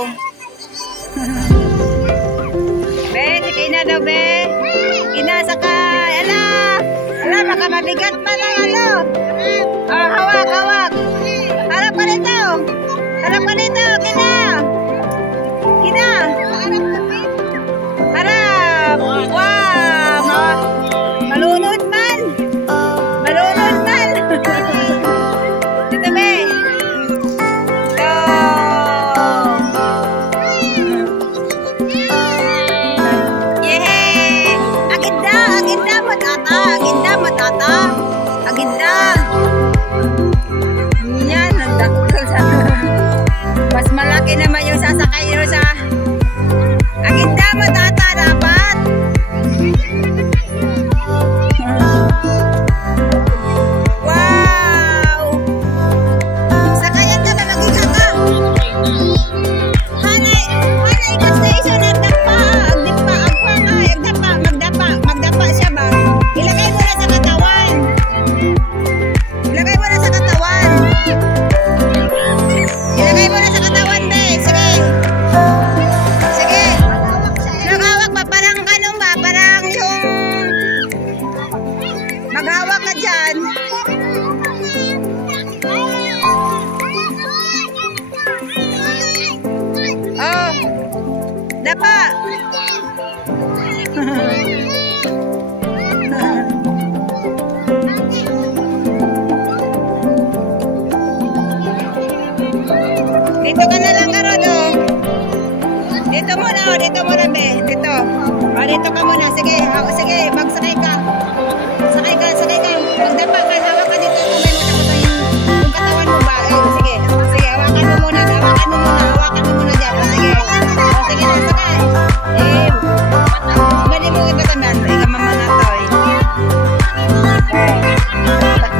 daw. Be, si Kina daw, be. Kina, sakay. Ala, baka mabigat pa lang, ano. Oh, hawak, hawak. Harap ka dito. Harap ka dito, Kina. Kina. Harap. Wow, malunod man. Malunod man. Dito, be. Aginda. Yan, nagdakol sa. Mas malaki naman yung sasakay nyo sa. Aginda, matata dapat. Wow. Sakayan ka ba, magiga ka? Hanay ka station at dapa. Magdapa siya ba? Ilagay mo na sa katawan. Ilagay mo na sa katawan. Ilagay mo na sa katawan, be. Sige. Sige. Naghawak ba? Parang anong ba? Parang yung maghawak ka dyan. Oh. Dapa. Dito ka na lang, Karodo. Dito muna, oh. Dito muna, be. Dito. Oh, dito ka muna. Sige, sige, magsakay ka. Sakay ka, sakay ka. Magdapa ka, hawak ka dito. Kamay mo tapos yung katawan mo ba? Sige, sige, hawakan mo muna. Hawakan mo muna. Hawakan mo muna dyan. Sige. Oh, sige na, sakay. Mali mo ito tanan. Ika mama na to, eh.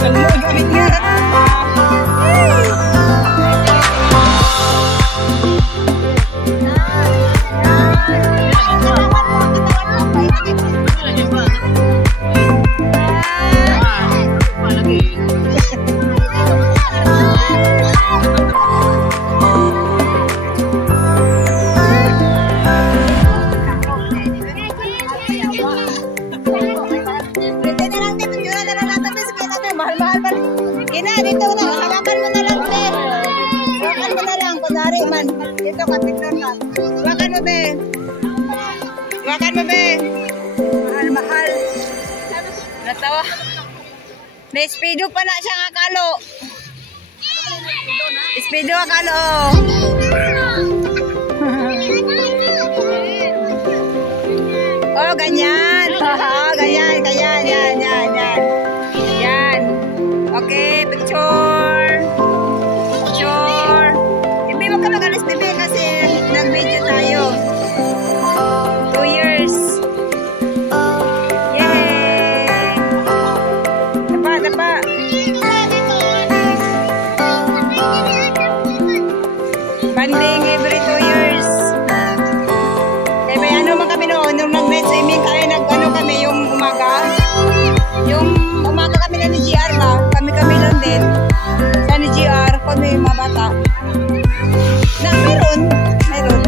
Gamit nga. Dito na, hawakan mo na lang, be. Hawakan mo na lang, kunwari man. Dito ka, picture ka. Hawakan mo, be. Hawakan mo, be. Mahal, mahal. Natawa. May speedo pa na siya nga kalo. Speedo nga kalo, oh. Oh, ganyan. Oh, ganyan, ganyan, yan, yan, yan. Yan. Okay, picture. Picture. Hindi mo ka mag-alis, bebe, kasi nag-video tayo. 2 years. Yay! Dapa, dapa. Banding every 2 years. Eh, may ano man kami noon, nung nag-night swimming kami, nag-ano kami, yung umaga. Yung umaga kami na ni GR ba? Kami lang din. Sa ni GR, kami mga bata. Na, mayroon. Mayroon.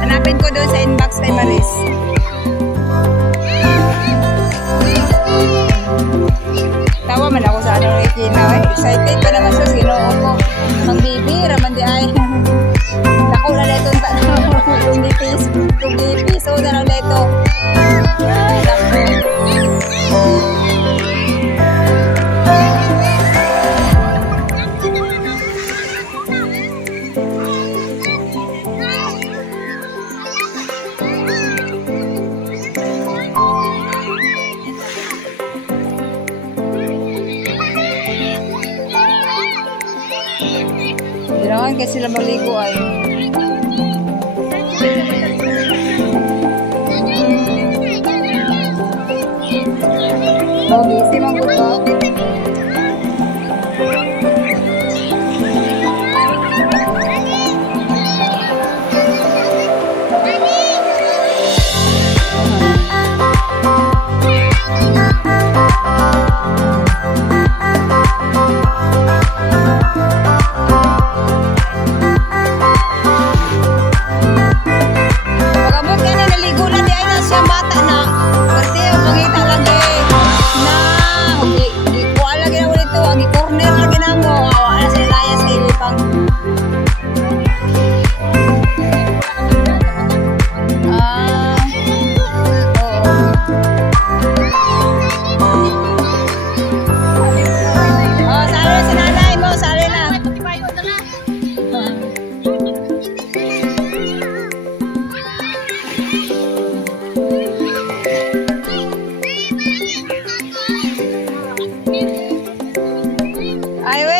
Hanapin ko doon sa inbox kay Maris. Tawa man ako sa anong Regina. Excited pa naman siya. Ginoo ko. Ang bibi, raman di ay. Ako na na itong Kung piso na lang na ito. Ay, naku. Kailangan kasi sila maligo ay. Oh, busy man po to.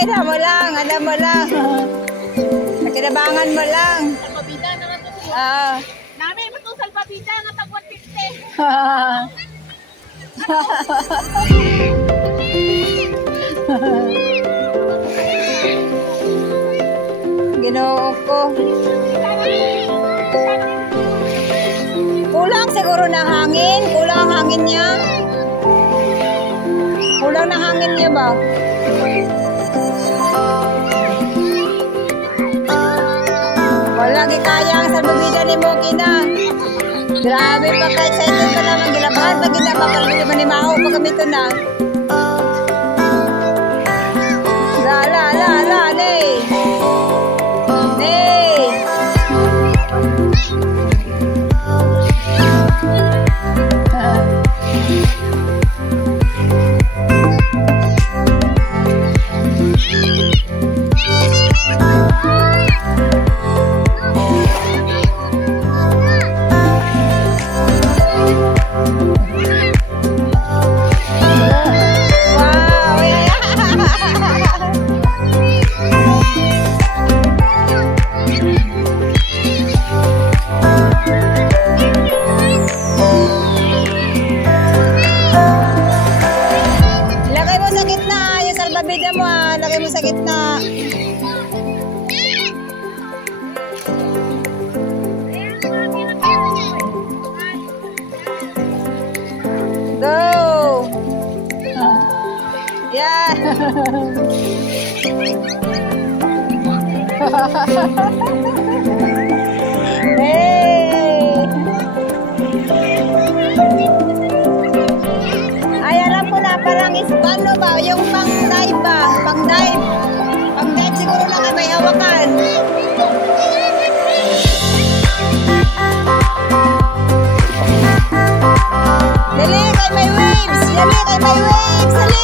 Alam mo lang, alam mo lang. Nakinabangan mo lang. Salpabida na nga to. Namin mo itong salpabida nga tag 150. Ginoo ko. Kulang siguro ng hangin. Kulang ang hangin niya. Kulang ng hangin niya ba? Wala kaya ang salbabida ni Moki na. Grabe pa kahit sa ito pa naman gilabahan. Pag ginabakan naman ni Mao pag kami ito na. La, nay. Nay. Bida mo lagay mo sa gitna. Go! Yeah! Hey! Ay, alam ko na, parang ano ba, yung pang-dive ba? Pang-dive. Pang-dive siguro na may hawakan. Dali, kay may waves. Dali, kay may waves. Dali!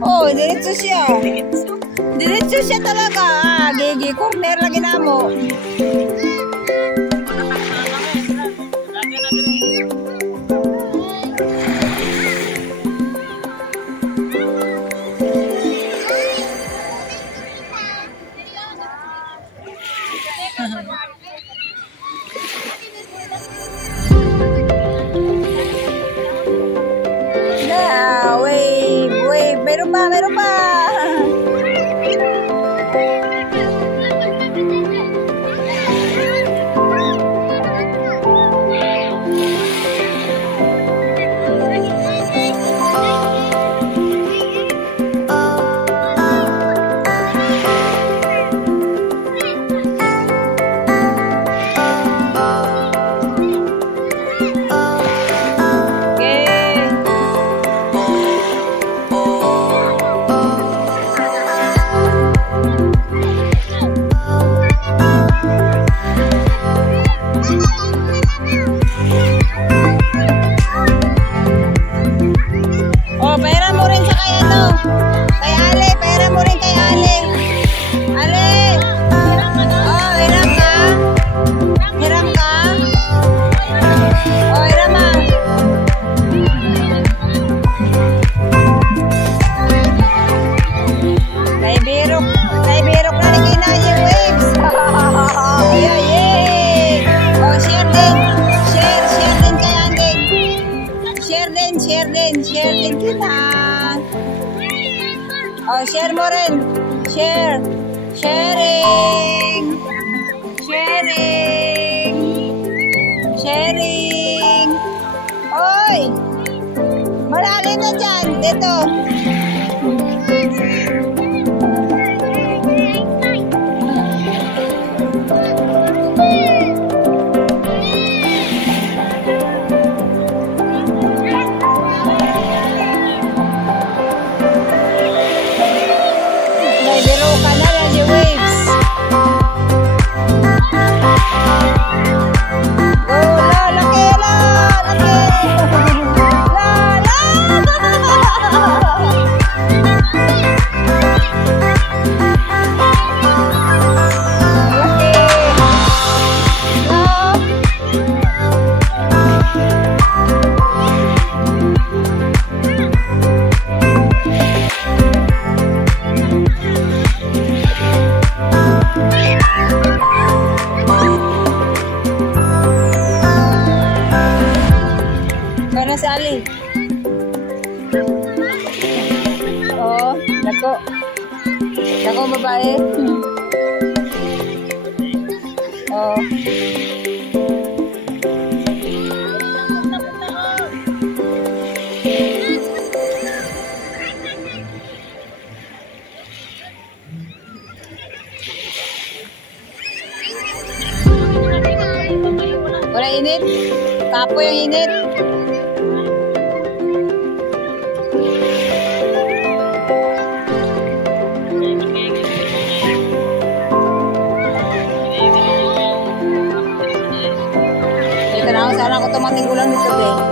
Oh, diretso siya. Diretso siya talaga. Gigi, corner lagi na mo. Wave. Meron pa. Share din kita. Oh, share mo rin. Share. Sharing. Oy! Malalim na dyan. Dito. Dako. Dako babae. Oh. Wala init. Kapoy ang init. Dito na ako. Sana ako tumating ulan dito, eh.